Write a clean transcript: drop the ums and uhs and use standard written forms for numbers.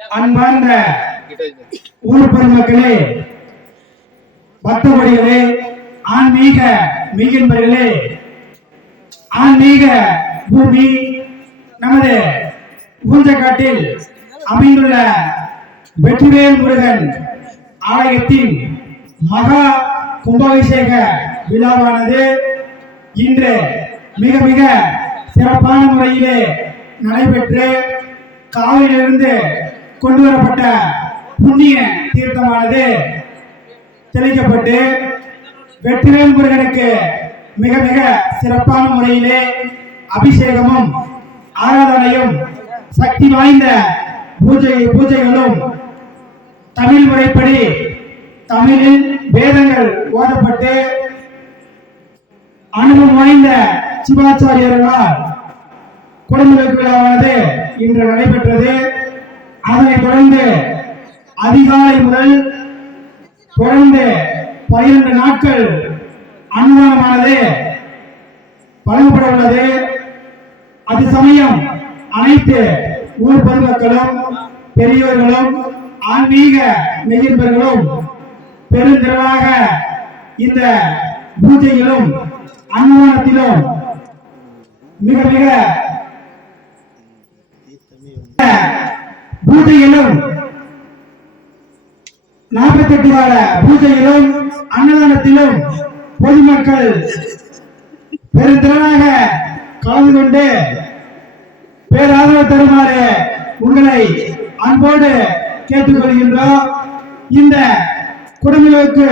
அன்பார்ந்த ஊர் பெருமக்களே, பக்தகோடிகளே, ஆன்மீக மெய்யன்பர்களே, ஆன்மீக பூமி நமது ஊஞ்சக்காட்டில் அமைந்துள்ள வெற்றிவேல் முருகன் ஆலயத்தின் மகா கும்பாபிஷேக விழாவானது இன்று மிக மிக சிறப்பான முறையிலே நடைபெற்று காவிரியிலிருந்து கொண்டு வரப்பட்ட புண்ணிய தீர்த்தமானது தெளிக்கப்பட்டு வெற்றிவேல் முருகனுக்கு மிக மிக சிறப்பான முறையிலே அபிஷேகமும் ஆராதனையும் சக்தி வாய்ந்த பூஜைகளும் தமிழ் முறைப்படி தமிழில் வேதங்கள் ஓதப்பட்டு அனுபவம் வாய்ந்த சிவாச்சாரியர்களால் குடமுழுக்கு விழாவானது இன்று நடைபெற்றது. அதனைத் தொடர்ந்து அதிகாலை முதல் தொடர்ந்து 12 நாட்கள் அன்னதானமானது வழங்கப்பட உள்ளது. அது சமயம் அனைத்து ஊர் பொதுமக்களும் பெரியோர்களும் ஆன்மீக மெய்யன்பர்களும் பெருந்திரளாக இந்த பூஜையிலும் அன்னதானத்திலும் மிக மிக பூஜையிலும் 48 வார பூஜையிலும் அன்னதானத்திலும் பொதுமக்கள் பெருந்திரளாக கலந்து கொண்டு பேராதரவு தருமாறு உங்களை அன்போடு கேட்டுக்கொள்கின்றோம். இந்த குடமுழுக்கு